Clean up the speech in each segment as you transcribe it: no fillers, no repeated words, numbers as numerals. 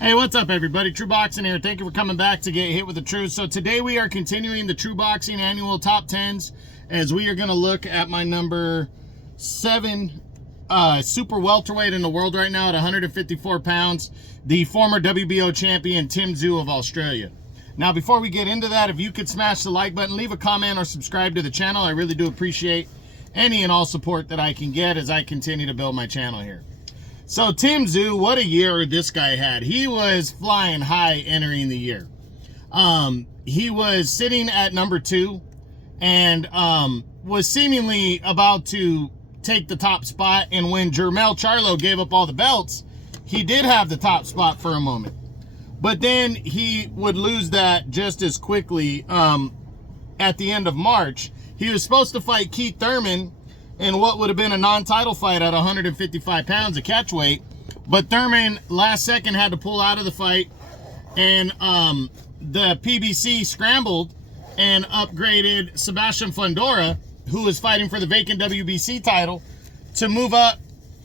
Hey, what's up, everybody? True Boxing here. Thank you for coming back to get hit with the truth. So today we are continuing the True Boxing annual top 10s as we are going to look at my number 7 super welterweight in the world right now at 154 pounds, the former WBO champion Tszyu of Australia. Now, before we get into that, if you could smash the like button, leave a comment, or subscribe to the channel, I really do appreciate any and all support that I can get as I continue to build my channel here. So Tszyu, what a year this guy had. He was flying high entering the year. He was sitting at number 2 and was seemingly about to take the top spot. And when Jermell Charlo gave up all the belts, he did have the top spot for a moment. But then he would lose that just as quickly at the end of March. He was supposed to fight Keith Thurman in what would have been a non-title fight at 155 pounds of catch weight. But Thurman, last second, had to pull out of the fight. And the PBC scrambled and upgraded Sebastian Fundora, who was fighting for the vacant WBC title, to move up,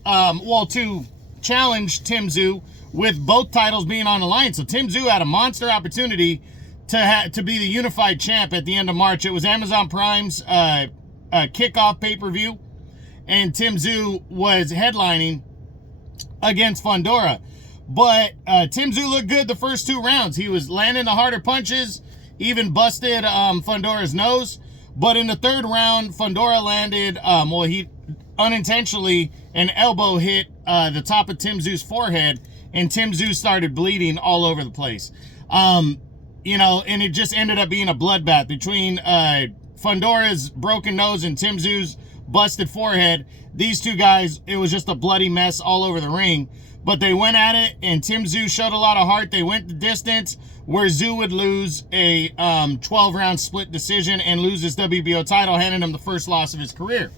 to challenge Tszyu with both titles being on the line. So Tszyu had a monster opportunity to be the unified champ at the end of March. It was Amazon Prime's kickoff pay-per-view, and Tszyu was headlining against Fundora. But Tszyu looked good the first 2 rounds. He was landing the harder punches, even busted Fundora's nose. But in the 3rd round, Fundora landed, he unintentionally, an elbow hit the top of Tszyu's forehead, and Tszyu started bleeding all over the place. And it just ended up being a bloodbath between Fundora's broken nose and Tszyu's busted forehead. These two guys, it was just a bloody mess all over the ring. But they went at it, and Tszyu showed a lot of heart. They went the distance, where Tszyu would lose a 12-round split decision and lose his WBO title, handing him the first loss of his career.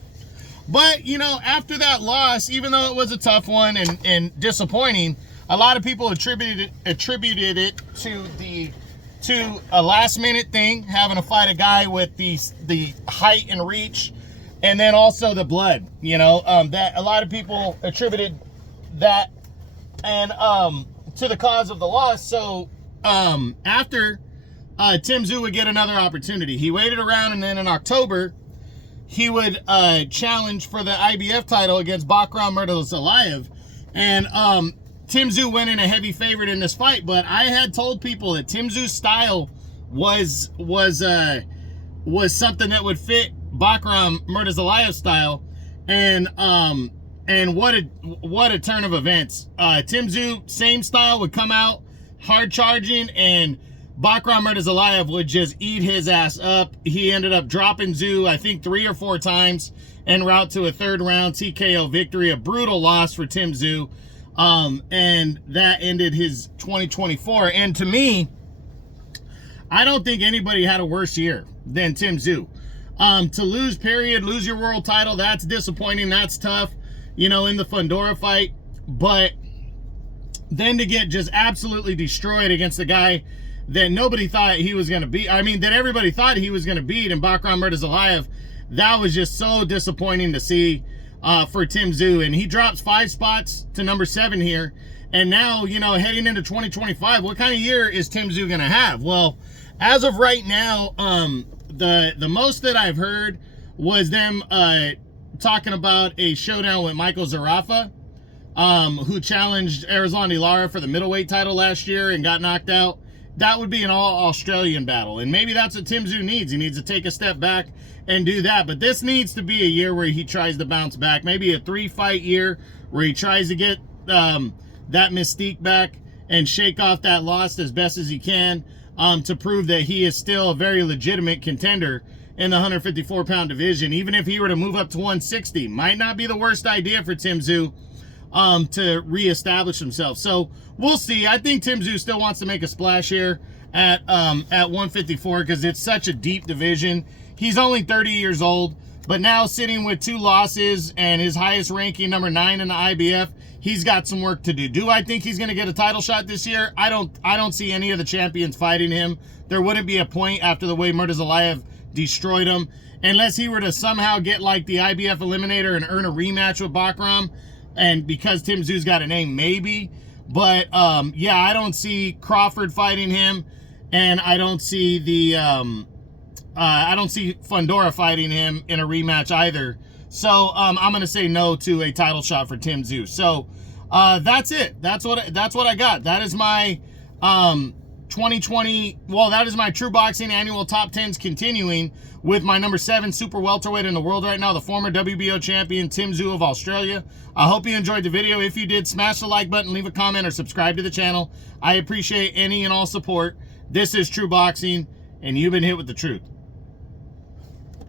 But, after that loss, even though it was a tough one and disappointing, a lot of people attributed it to a last-minute thing, having to fight a guy with the height and reach, and then also the blood. That a lot of people attributed that and to the cause of the loss. So after Tszyu would get another opportunity, he waited around, and then in October he would challenge for the IBF title against Bakram Murtazalayev, and Tszyu went in a heavy favorite in this fight. But I had told people that Tszyu's style was something that would fit Bakram Murtazalayev's style, and what a turn of events. Tszyu, same style, would come out hard charging, and Bakram Murtazalayev would just eat his ass up. He ended up dropping Tszyu, I think 3 or 4 times, en route to a 3rd round TKO victory. A brutal loss for Tszyu. And that ended his 2024. And to me, I don't think anybody had a worse year than Tszyu. To lose your world title, that's disappointing. That's tough, in the Fundora fight. But then to get just absolutely destroyed against a guy that nobody thought he was going to beat, that everybody thought he was going to beat, in Bakram Murtazalayev, that was just so disappointing to see for Tszyu. And he drops 5 spots to number 7 here. And now, heading into 2025, what kind of year is Tszyu going to have? Well, as of right now, the most that I've heard was them talking about a showdown with Michael Zarafa, who challenged Arizona Lara for the middleweight title last year and got knocked out. That would be an all-Australian battle, and maybe that's what Tszyu needs. He needs to take a step back and do that. But this needs to be a year where he tries to bounce back, maybe a 3-fight year where he tries to get that mystique back and shake off that loss as best as he can, to prove that he is still a very legitimate contender in the 154-pound division. Even if he were to move up to 160, might not be the worst idea for Tszyu to reestablish himself. So we'll see. I think Tszyu still wants to make a splash here at 154 because it's such a deep division. He's only 30 years old, but now sitting with 2 losses and his highest ranking, number 9 in the IBF, he's got some work to do. Do I think he's going to get a title shot this year? I don't see any of the champions fighting him. There wouldn't be a point after the way Murtazalayev destroyed him, unless he were to somehow get like the IBF eliminator and earn a rematch with Bakram. And because Tszyu's got a name, maybe. But yeah, I don't see Crawford fighting him, and I don't see the I don't see Fundora fighting him in a rematch either. So I'm gonna say no to a title shot for Tszyu. So that's it. That's what I got. That is my 2020. Well, that is my True Boxing annual top 10s, continuing with my number 7 super welterweight in the world right now, the former WBO champion Tszyu of Australia. I hope you enjoyed the video. If you did, smash the like button, leave a comment, or subscribe to the channel. I appreciate any and all support. This is True Boxing, and you've been hit with the truth.